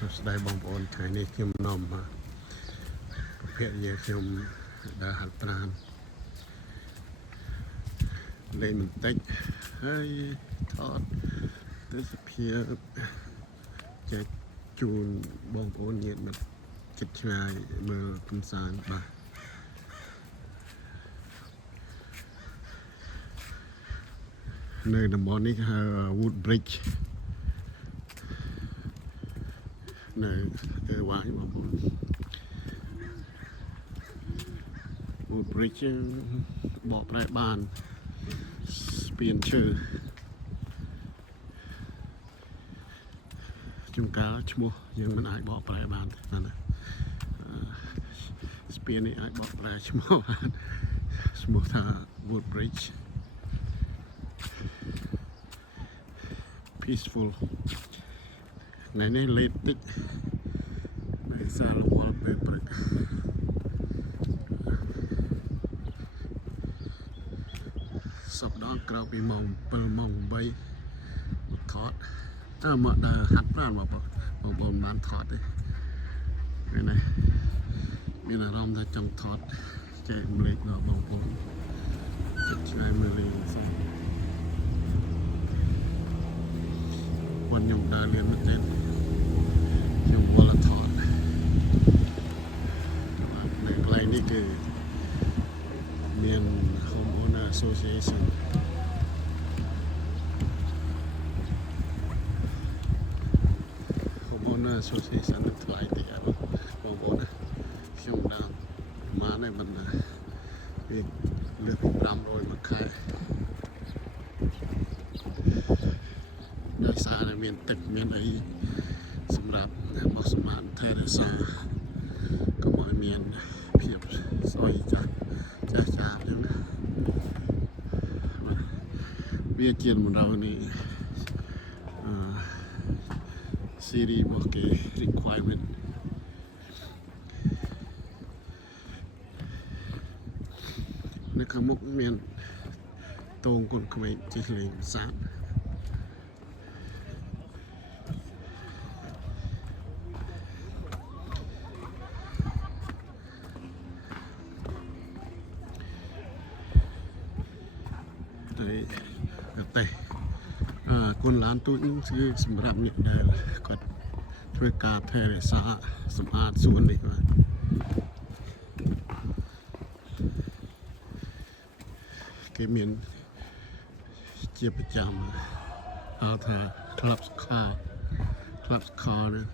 ស្ដីបងប្អូនថ្ងៃនេះខ្ញុំនាំមកប្រភេទយាខ្ញុំដើរហាត់ប្រាណលេងបន្តិចហើយថតទស្សនភាពចែកជូនបងប្អូនញាតិមិត្តជិតឆ្ងាយមើលកំសាន្តបាទនៅតំបន់នេះគេហៅ Wood Bridge នៅវាយបងប្អូន Wood Bridge បកប្រែបានស្ពានឈើជួនកាលឈ្មោះយើងមិនអាចបកប្រែបានទេណាស្ពាននេះអាចបកប្រែឈ្មោះបានឈ្មោះថា Wood Bridge peaceful ថ្ងៃនេះលេបតិចដោយសាររវល់ពេលព្រឹកសប្តាហ៍ក្រោយពីម៉ោង7ម៉ោង8មកថតមកដើរហាត់ប្រាណបងប្អូនបានថតទេពេលនេះមានអារម្មណ៍ថាចង់ថតចែករំលែកដល់បងប្អូនជិតឆ្ងាយមើលលេងសិនខ្ញុំដើរលឿនមែនទេខ្ញុំវល់ថតនៅកន្លែងនេះគឺមាន Homeowner Association នឹងថ្លៃតិចបងប្អូនណាខ្ញុំដើរប្រហែលនេះមិនវាលើសពី500មួយខែដោយសារតែមានទឹកមានអីសម្រាប់បោះសម្អាតថែរក្សាកុំឲ្យមានភាពស្អុយចាស់អញ្ចឹងណាវាជាតម្រូវនេះseries របស់គេ requirement នៅខាងមុខមានតងកូនក្មេងជិះលេងសាបតែគុណឡានទូចនេះគឺសម្រាប់អ្នកដែលគាត់ធ្វើការថែរក្សាសម្អាតសួននេះបាទគេមានជាប្រចាំហៅថា Club Car នេះ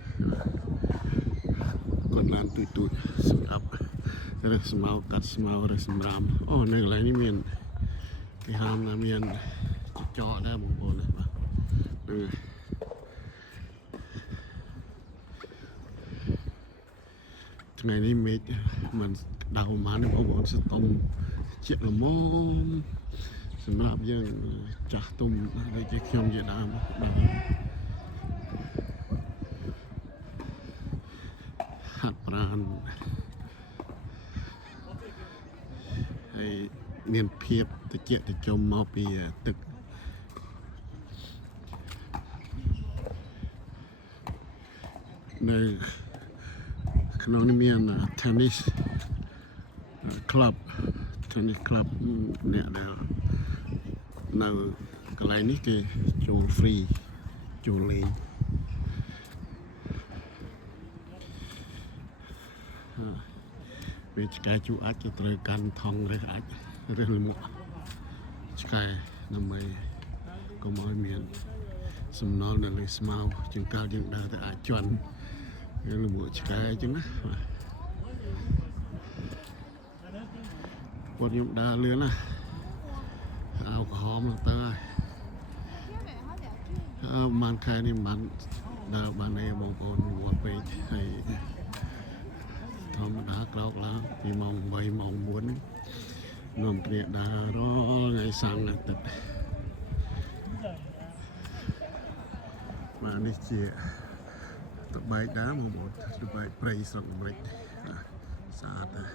គុណឡានទូចសម្រាប់រើសស្មៅកាត់ស្មៅរើសសម្រាមអូនៅកន្លែងនេះមានគេហៅថាមានចកដែរបងប្អូនណាបាទថ្ងៃនេះមេឃមិនដៅប៉ុន្មានទេបងប្អូនស្ទំជាល្មមសម្រាប់យើងចាស់ទុំដូចជាខ្ញុំជាដើមហាត់ប្រាណហើយមានភាពតិចតិចមកពីទឹកនៅក្នុងនេះមាន tennis club អ្នកដែលនៅកន្លែងនេះគេចូល free ចូលលេងពេលឆ្កែជួអាចគេត្រូវកាន់ថង់រើសអាចរើសលម្អឆ្កែដើម្បីកុំឲ្យមានសំណល់នៅលើស្មៅជាងកាលយើងដើរទៅអាចជន់លម្អឆ្កែអញ្ចឹងណាពួកខ្ញុំដើរលឿនណាអោក្រហមទៅហើយបានខែនេះបានដើរបានទេបងប្អូនវត្តពេកហើយធម្មតាក្រោកឡើងពីម៉ោង8ម៉ោង9នាំគ្នាដើររាល់ថ្ងៃសៅរ៍អាទិត្យបាទនេះជាតបែកដែរបងប្អូនតបែកព្រៃស្រុកអាមេរិកស្អាតដែរ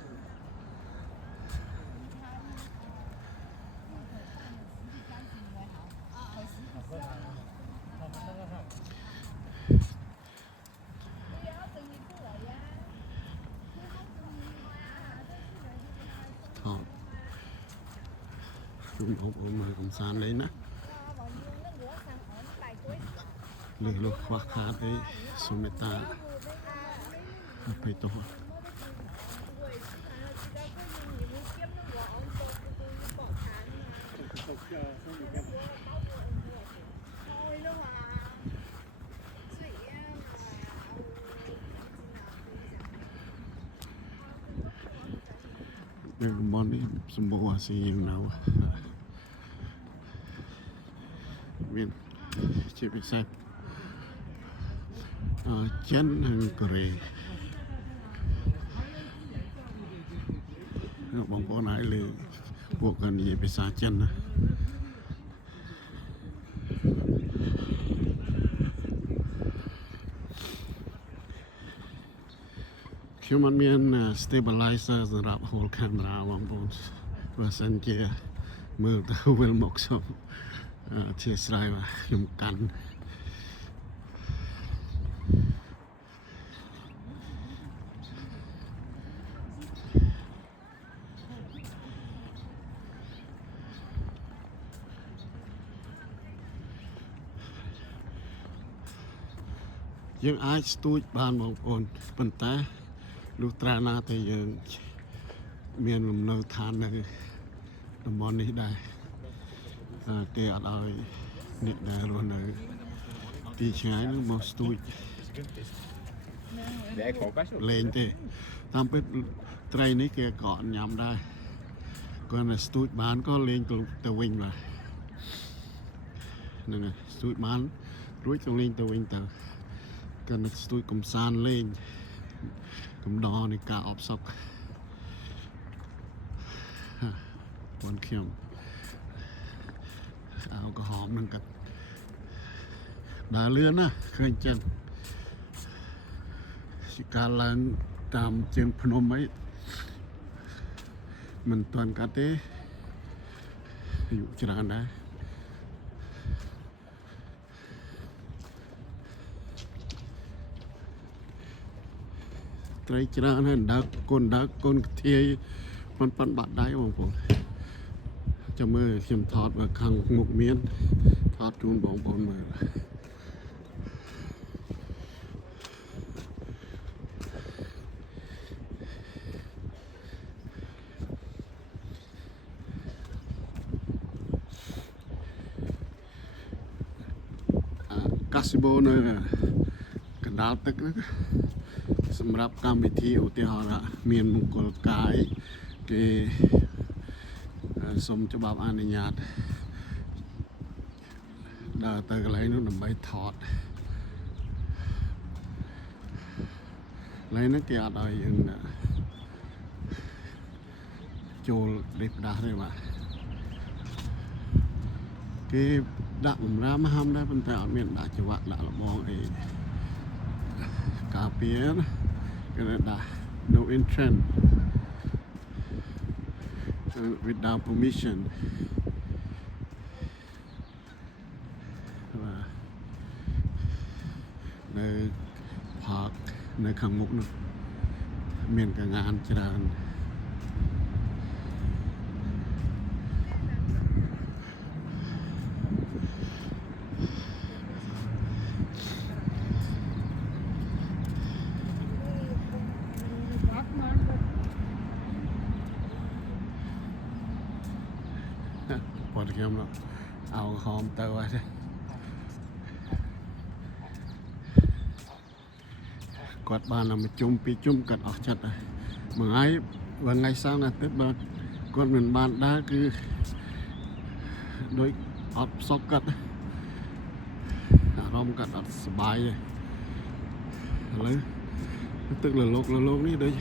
chúng ông mà công sản đấy nè lừa lục khoa khá đấy số mê ta phải tổ món đi sum bò xì nhiều nào miền chỉ biết xem chén hàng curry bóng bó nãy là buộc gần gì bị xa chân đó. Khiมันมีstabilizer สำหรับ hold camera บางคนว่าสังเกตมือตัวเวลหมกสมเทียสไรว่ายุ่งกันยังអាចស្ទូចបានបងប្អូនប៉ុន្តែលុះត្រាណាតែយើងមានលំនៅឋាននៅតំបន់នេះដែរគេអត់ឲ្យអ្នកដែលរស់នៅទីឆ្ងាយនឹងមកស្ទូចលេងទេតាមពិតត្រីនេះគេក៏អត់ញ៉ាំដែរគាត់តែស្ទូចបានក៏លេងទៅវិញបាទហ្នឹងហើយស្ទូចបានរួចទៅលេងទៅវិញទៅកាន់ស្ទួយកំសាន្តលេងកំដរនៃការអបសុកបងខ្ញុំអោក្រហមនឹងកាត់ដើរលឿនណាឃើញចឹងជាការឡើងតាមជើងភ្នំអីមិនទាន់កាត់ទេអាយុច្រើនដែរត្រីច្រើនហើយដើកកូនកាធាយប៉ុនបាត់ដៃបងប្អូនចាំមើលខ្ញុំថតមកខាងមុខមានថតជូនបងប្អូនមើលកាស៊ីបូនៅកណ្ដាលទឹកហ្នឹងសម្រាប់កម្មវិធីឧទាហរណ៍មានមង្គលកាយគេសូមច្បាប់អនុញ្ញាតដើរទៅកន្លែងនោះដើម្បីថតកន្លែងនោះគេអត់ឲ្យយើងចូលលេបដាស់ទេបាទគេដាក់បម្រាមហាមដែរប៉ុន្តែអត់មានដាក់ច្បាប់ដាក់លបងអីការពារCanada no entrance without permission នៅ park នៅខាងមុខនោះមានកងានច្រើនbọnខ្ញុំអោហមទៅហើយគាត់បានមកជុំពីជុំគាត់អស់ចិត្តហើយមួយថ្ងៃសៅរ៍អាទិត្យបើគាត់មិនបានដើរគឺដូចអត់សុខគាត់អារម្មណ៍គាត់អត់សុបាយទេឥឡូវទឹកលលោកនេះដូច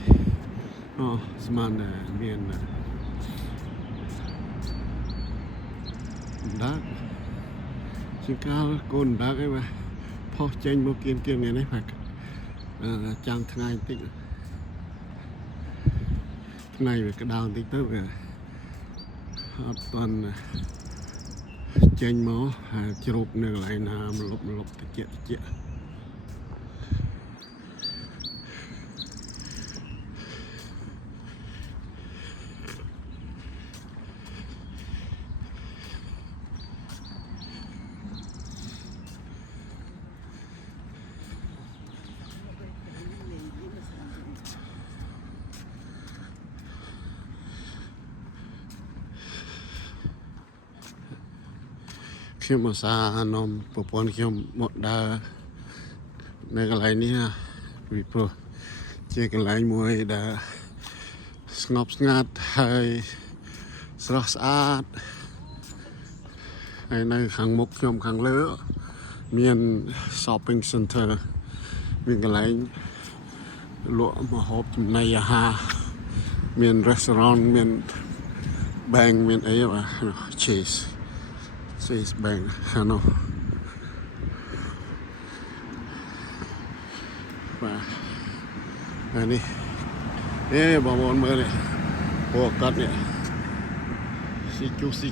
ស្មានតែមានដើកជាកាលកូនដើកអីបាទផុសចេញមកគៀនថ្ងៃនេះបាទចាំងថ្ងៃបន្តិចថ្ងៃវាក្តៅបន្តិចទៅវាអត់តាន់ចេញមកជ្រូកនៅកន្លែងណាមលុបតិច ខ្ញុំអាសានាំប្រព័ន្ធខ្ញុំមកដើរនៅកន្លែងនេះណាពីព្រោះជាកន្លែងមួយដែលស្ងប់ស្ងាត់ហើយស្រស់ស្អាតហើយនៅខាងមុខខ្ញុំខាងលើមាន shopping center មានកន្លែងលក់ម្ហូបចំណីអាហារមាន restaurant មាន bank មានអីបាទ Chase bank ហ្នឹងបាទហើយនេះបងប្អូនមើលនេះពួកគាត់នេះស៊ី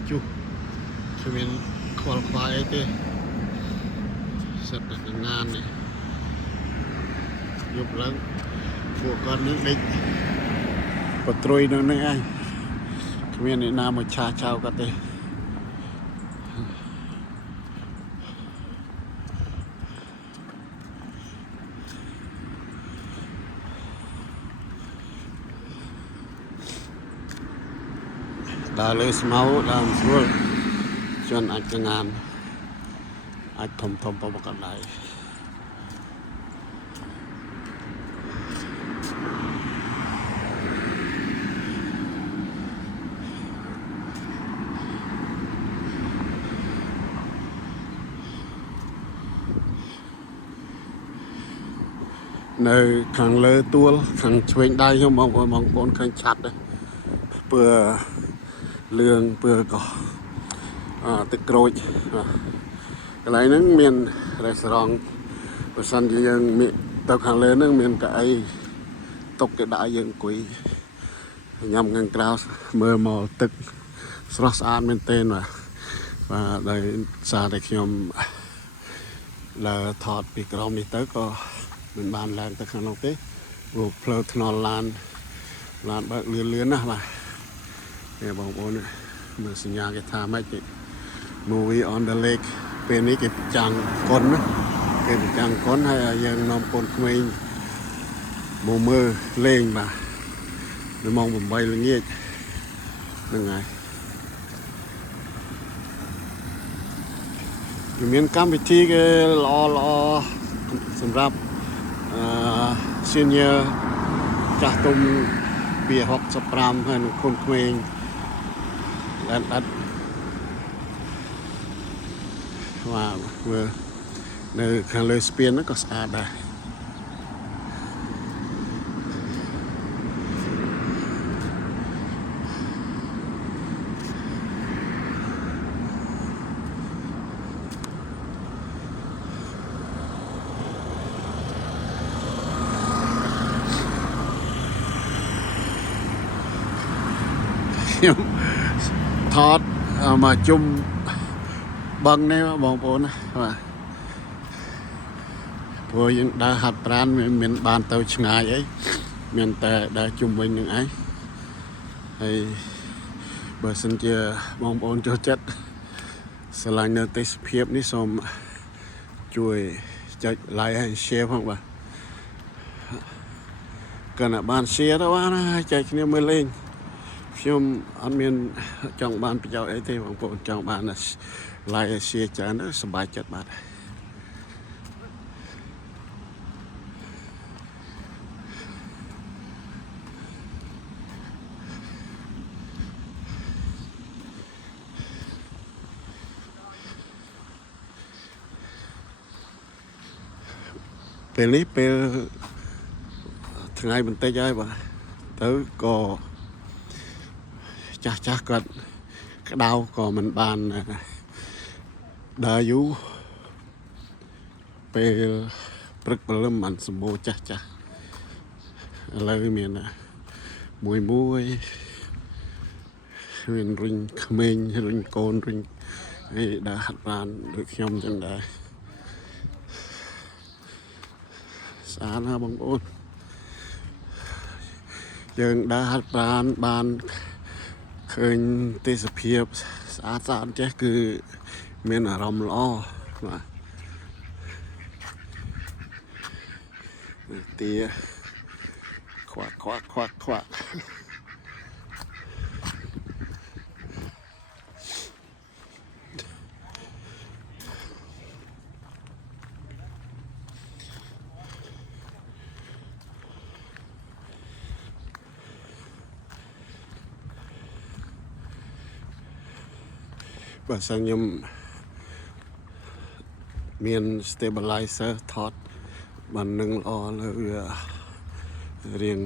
ជូគ្មានខ្វល់ខ្វាយអីទេសិតតែងាននេះយប់ឡើងពួកគាត់នេះដេកបត្រុយនៅនេះឯងគ្មានអ្នកណាមកឆាចោលគាត់ទេដើរលើស្មៅដើរស្រួលជន់អាចងានអាចធំបបកដៃនៅខាងលើទួលខាងឆ្វេងដៃខ្ញុំបងប្អូនឃើញឆាត់ទេពើលឿងពើក៏ទឹកក្រូចកន្លែងហ្នឹងមាន restaurant បើសិនជាយើងទៅខាងលើហ្នឹងមានកៅអីតុកគេដាក់យើងអង្គុយញ៉ាំខាងក្រៅមើលមកទឹកស្រស់ស្អាតមែនទែនបាទដោយសារតែខ្ញុំលើថតពីក្រោមនេះទៅក៏មិនបានឡើងទៅខាងនោះទេព្រោះផ្លូវថ្នល់ឡានបើកលឿនណាស់បាទនេះបងប្អូនមើលសញ្ញាគេថាម៉េចទេ Movie on the Lake ពេលនេះគេប្រចាំងកុនណាគេប្រចាំងកុនហើយយើងនាំកូនក្មេងមកមើលលេងបាទនៅម៉ោង8ល្ងាចហ្នឹងហើយមានកម្មវិធីគេល្អសម្រាប់senior ចាស់ទុំពី65ហើយនឹងកូនក្មេងដែលអត់បាទមើលនៅខាងលើស្ពានហ្នឹងក៏ស្អាតដែរខ្ញុំថតមកជុំបឹងនេះបងប្អូនណាបាទព្រោះយើងដើរហាត់ប្រាណមានបានទៅឆ្ងាយអីមានតែដើរជុំវិញនឹងឯងហើយបើសិនជាបងប្អូនចូលចិត្តស្រឡាញ់នៅទេសភាពនេះសូមជួយចុច like ហើយ share ផងបាទកាន់តែបាន share ទៅបានហើយចែកគ្នាមើលលេងខ្ញុំអត់មានចង់បានប្រយោជន៍អីទេបងប្អូនចង់បាន like share ច្រើនទៅសប្បាយចិត្តបាទពេលនេះពេលថ្ងៃបន្តិចហើយបាទទៅក៏ចាស់គាត់ក្តៅក៏មិនបានដើរយូរពេលព្រឹកព្រលឹមបានសម្បូរចាស់ឥឡូវមានមួយមានរុញក្មេងរុញកូនរុញហើយដើរហាត់បានដូចខ្ញុំចឹងដែរស្អាតណាស់បងប្អូនយើងដើរហាត់បានឃើញទេសភាពស្អាតចេះគឺមានអារម្មណ៍ល្អបាទទាខ្វាក់ បើសិនខ្ញុំមាន stabilizer ថតបាននឹងល្អលើវារៀង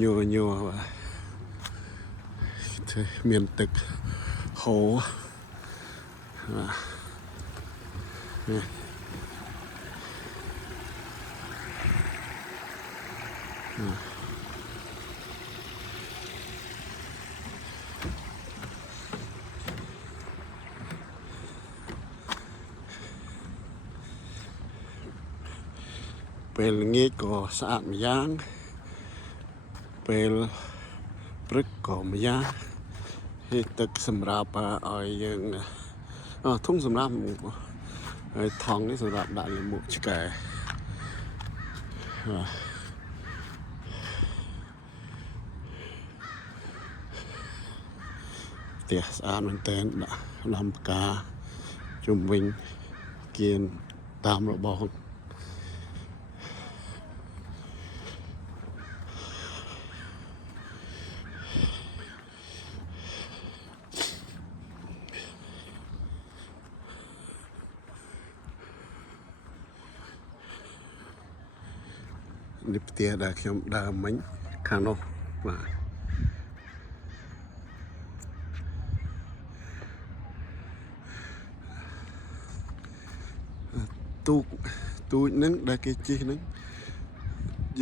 ញ័រធ្វើមានទឹកហូរនេះពេលល្ងាចក៏ស្អាតម្យ៉ាងពេលព្រឹកក៏ម្យ៉ាងហើយទឹកសម្រាប់ឲ្យយើងធុងសម្រាប់ហើយថង់នេះសម្រាប់ដាក់លាមកឆ្កែផ្ទះស្អាតមែនទែនដាក់ដំផ្កាជុំវិញគៀនតាមរបស់នេះផ្ទះដែលខ្ញុំដើរមិញខាងនោះបាទទូចហ្នឹងដែលគេជិះហ្នឹង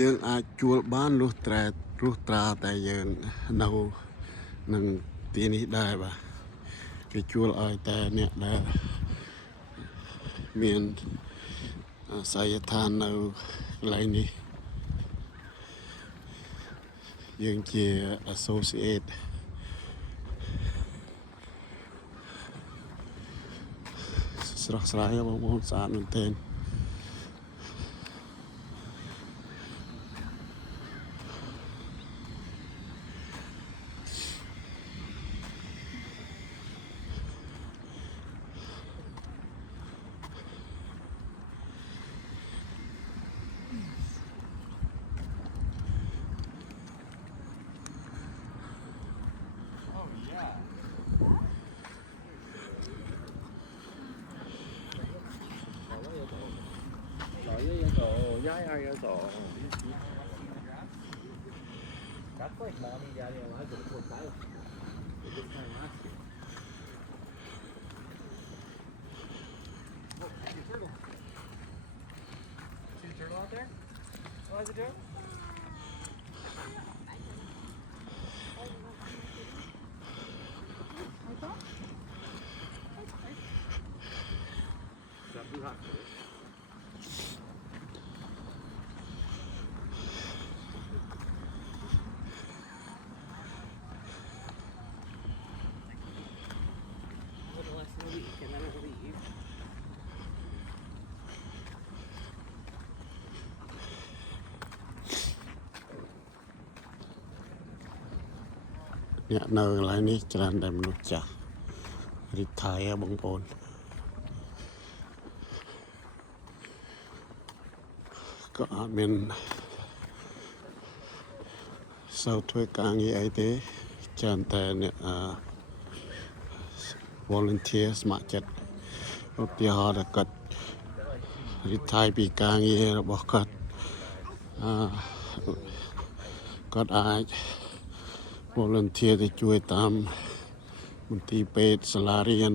យើងអាចជួលបានលុះត្រាតែយើងនៅនឹងទីនេះដែរបាទគេជួលឲ្យតែអ្នកដែលមានអាស័យដ្ឋាននៅកន្លែងនេះយើងជា associate ស្រស់ស្រាយបងប្អូនស្អាតមែនទែនHow's it doing? Leave. អ្នកនៅកន្លែងនេះច្រើនតែមនុស្សចាស់រីថៃបងប្អូនក៏អត់មានសូវធ្វើការងារអីទេច្រើនតែអ្នកvolunteer ស្ម័គ្រចិត្តឧទាហរណ៍ថាគាត់រីថៃពីការងាររបស់គាត់គាត់អាច volunteer ទៅជួយតាមមន្ទីរពេទ្យសាលារៀន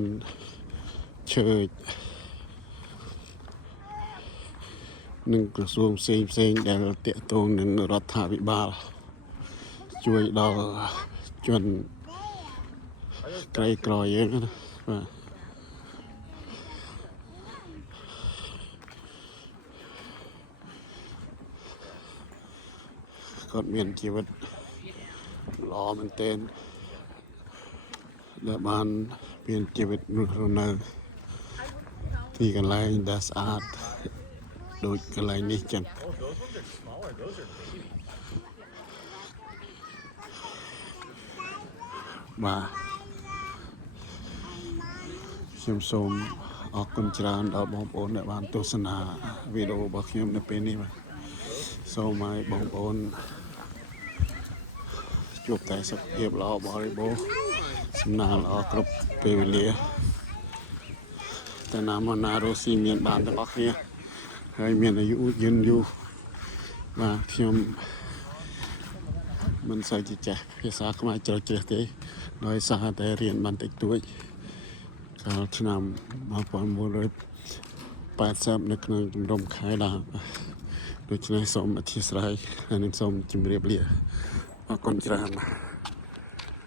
ជើចនិងក្រសួងផ្សេងដែលតាក់ទងនឹងរដ្ឋាភិបាលជួយដល់ជនក្រីក្រយើងណាបាទគាត់មានជីវិតល្អមែនទែនដែលបានមានជីវិតរស់នៅទីកន្លែងដែលស្អាតដូចកន្លែងនេះចឹងបាទខ្ញុំសូមអរគុណច្រើនដល់បងប្អូនដែលបានទស្សនាវីដេអូរបស់ខ្ញុំនៅពេលនេះបាទសូមឲ្យបងប្អូនជួបតែសុខភាពល្អបរិបូរណ៍ សំណាងល្អគ្រប់ពេលវេលាតែណាមកណារស់ស៊ីមានបានទាំងអស់គ្នាហើយមានអាយុយឺនយូរបាទខ្ញុំមិនសូវជាចេះភាសាខ្មែរជ្រៅជ្រះទេដោយសារតែរៀនបានតិចតួចកាលឆ្នាំ1980នៅក្នុងជំរំខែដាដូច្នេះសូមអធិស្ឋានហើយនិងសូមជម្រាបលាអរគុណច្រើន